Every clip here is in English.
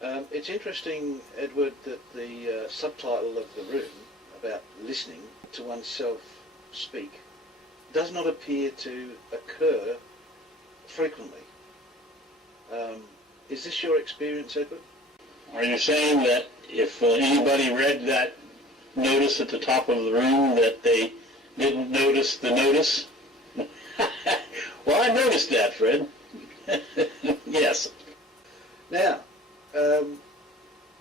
It's interesting, Edward, that the subtitle of the room about listening to oneself speak does not appear to occur frequently. Is this your experience, Edward? Are you saying that if anybody read that notice at the top of the room that they didn't notice the notice? Well, I noticed that, Fred. Yes. Now,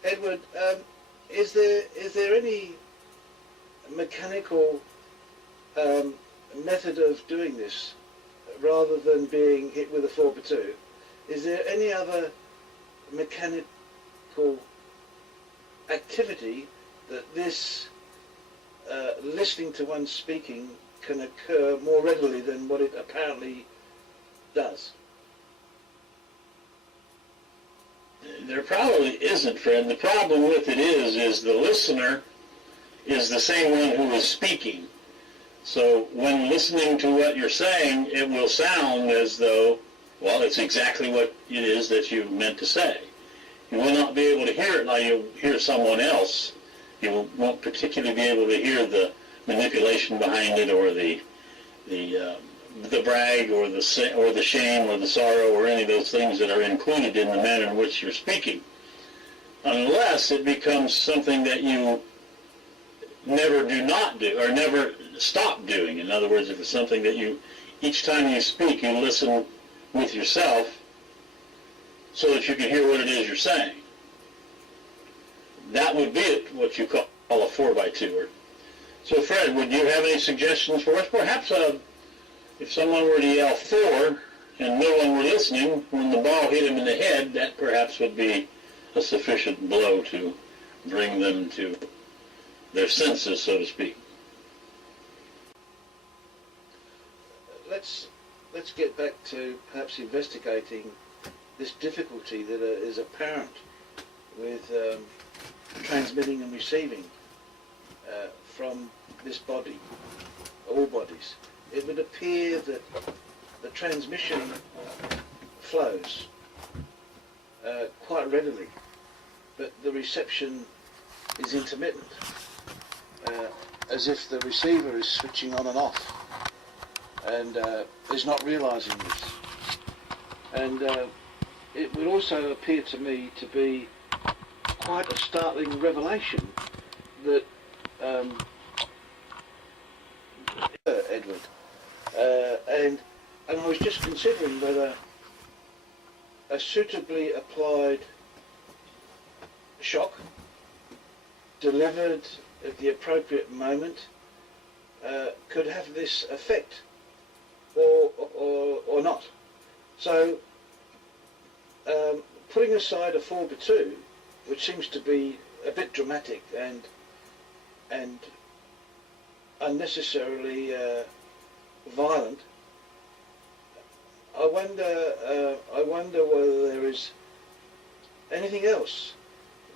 Edward, is there any mechanical method of doing this rather than being hit with a 4x2? Is there any other mechanical activity that this listening to one speaking can occur more readily than what it apparently does? There probably isn't, Fred. The problem with it is the listener is the same one who is speaking. So when listening to what you're saying, it will sound as though, well, it's exactly what it is that you meant to say. You will not be able to hear it like you'll hear someone else. You won't particularly be able to hear the manipulation behind it, or the brag, or the shame, or the sorrow, or any of those things that are included in the manner in which you're speaking, unless it becomes something that you never do not do, or never stop doing. In other words, if it's something that you, each time you speak, you listen with yourself so that you can hear what it is you're saying. That would be it, what you call a 4x2. So, Fred, would you have any suggestions for us? Perhaps if someone were to yell 4 and no one were listening, when the ball hit him in the head, that perhaps would be a sufficient blow to bring them to their senses, so to speak. Let's get back to perhaps investigating this difficulty that is apparent with transmitting and receiving from this body, all bodies. It would appear that the transmission flows quite readily, but the reception is intermittent, as if the receiver is switching on and off and is not realising this. And it would also appear to me to be quite a startling revelation that Edward, and I was just considering whether a suitably applied shock delivered at the appropriate moment could have this effect or not. So putting aside a 4x2, which seems to be a bit dramatic and unnecessarily violent, I wonder whether there is anything else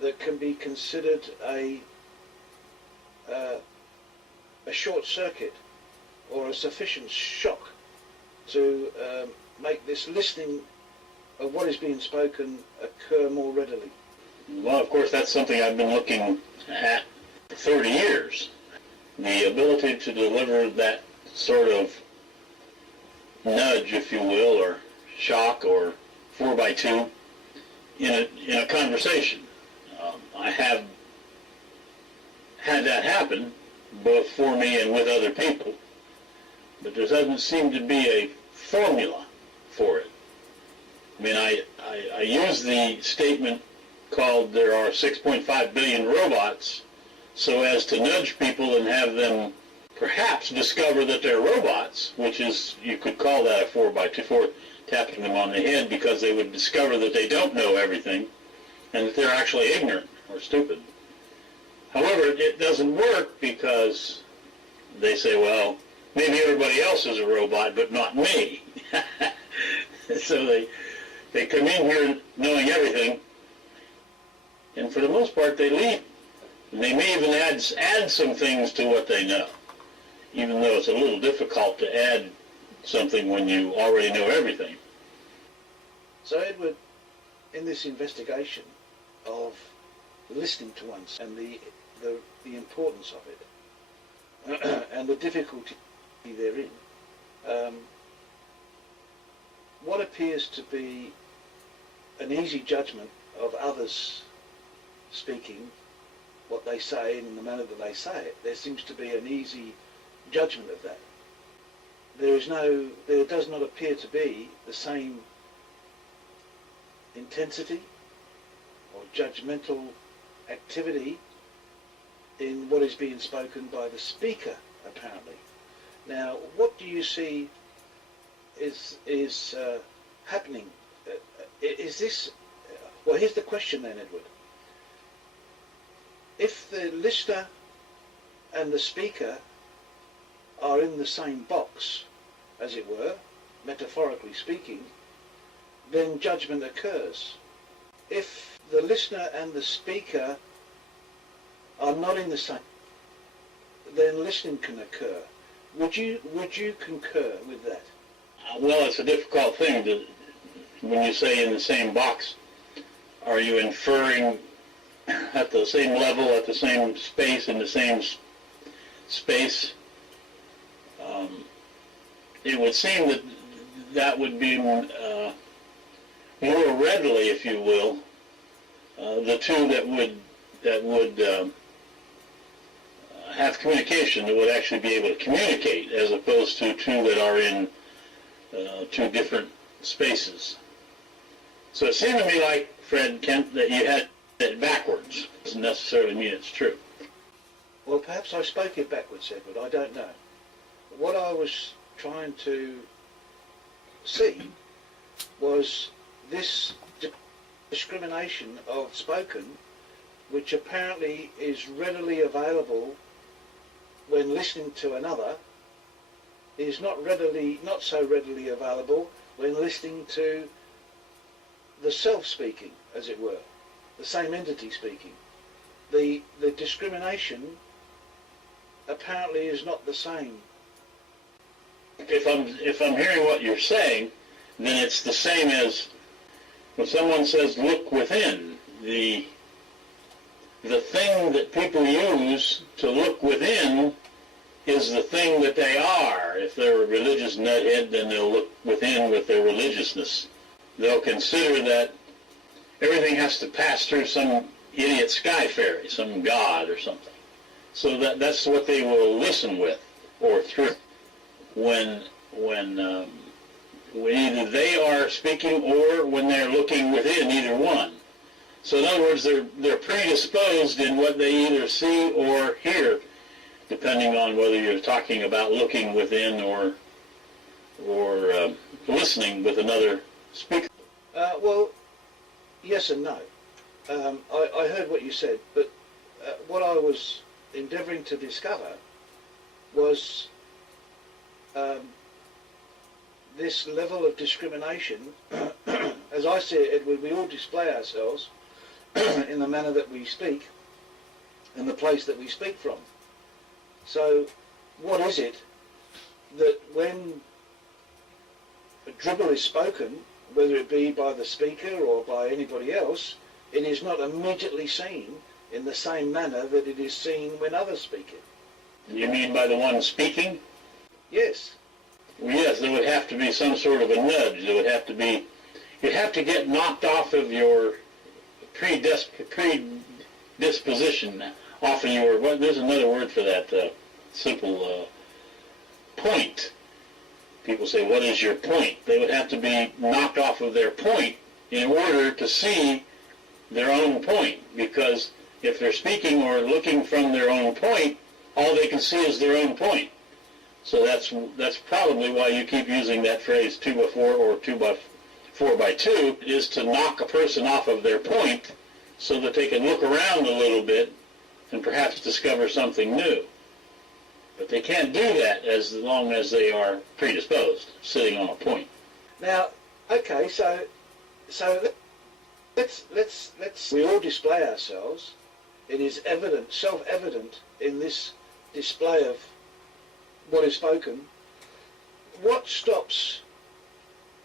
that can be considered a short circuit or a sufficient shock to make this listening of what is being spoken occur more readily. Well, of course, that's something I've been looking at for 30 years. The ability to deliver that sort of nudge, if you will, or shock, or 4x2 in a conversation. I have had that happen, both for me and with other people, but there doesn't seem to be a formula for it. I mean, I use the statement called there are 6.5 billion robots so as to nudge people and have them perhaps discover that they're robots, which is, you could call that a 4x2, tapping them on the head, because they would discover that they don't know everything and that they're actually ignorant or stupid. However, it doesn't work because they say, well, maybe everybody else is a robot, but not me. So they come in here knowing everything, and for the most part they leave. And they may even add some things to what they know, even though it's a little difficult to add something when you already know everything. So, Edward, in this investigation, of listening to one's and the importance of it and the difficulty therein. What appears to be an easy judgment of others speaking, what they say and in the manner that they say it, there seems to be an easy judgment of that. There does not appear to be the same intensity or judgmental activity in what is being spoken by the speaker, apparently. Now, what do you see is happening? Is this... Well, here's the question then, Edward. If the listener and the speaker are in the same box, as it were, metaphorically speaking, then judgment occurs. If the listener and the speaker are not in the same, then listening can occur. Would you concur with that? Well, it's a difficult thing to, when you say in the same box. Are you inferring at the same level, at the same space, in the same space? It would seem that that would be more readily, if you will, the two that would have communication, that would actually be able to communicate, as opposed to two that are in two different spaces. So it seemed to me like, Fred Kent, that you had it backwards. Doesn't necessarily mean it's true. Well, perhaps I spoke it backwards, Edward. I don't know. What I was trying to see was this discrimination of spoken, which apparently is readily available when listening to another, is not so readily available when listening to the self speaking, as it were, the same entity speaking. The discrimination apparently is not the same. If I'm hearing what you're saying, then it's the same as when someone says, look within. The thing that people use to look within is the thing that they are. If they're a religious nuthead, then they'll look within with their religiousness. They'll consider that everything has to pass through some idiot sky fairy, some god or something. So that's what they will listen with, or through, when either they are speaking or when they're looking within, either one. So in other words, they're predisposed in what they either see or hear, depending on whether you're talking about looking within or listening with another speaker. Well, yes and no. I heard what you said, but what I was endeavouring to discover was this level of discrimination. As I see it, Edward, we all display ourselves in the manner that we speak and the place that we speak from. So what is it that when a dribble is spoken, whether it be by the speaker or by anybody else, it is not immediately seen in the same manner that it is seen when others speak it? You mean by the one speaking? Yes. Well, yes, there would have to be some sort of a nudge. There would have to be, you'd have to get knocked off of your predisposition, off of your, well, there's another word for that simple point. People say, what is your point? They would have to be knocked off of their point in order to see their own point, because if they're speaking or looking from their own point, all they can see is their own point. So that's probably why you keep using that phrase 2 by 4 or 2 by 4 by 2, is to knock a person off of their point so that they can look around a little bit and perhaps discover something new. But they can't do that as long as they are predisposed, sitting on a point. Now, okay, so let's we all display ourselves. It is evident, self-evident in this display of what is spoken. What stops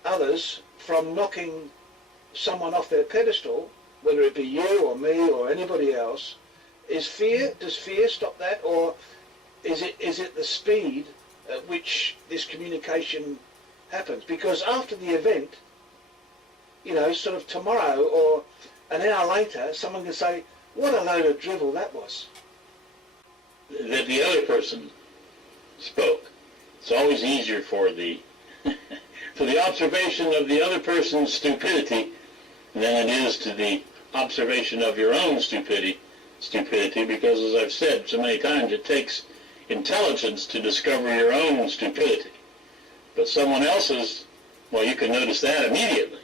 others from knocking someone off their pedestal whether it be you or me or anybody else, is fear. Does fear stop that, or is it the speed at which this communication happens? Because after the event, you know, sort of tomorrow or an hour later, someone can say, what a load of drivel that was. That the other person spoke. It's always easier for the for the observation of the other person's stupidity than it is to the observation of your own stupidity, because, as I've said so many times, it takes intelligence to discover your own stupidity. But someone else's, well, you can notice that immediately.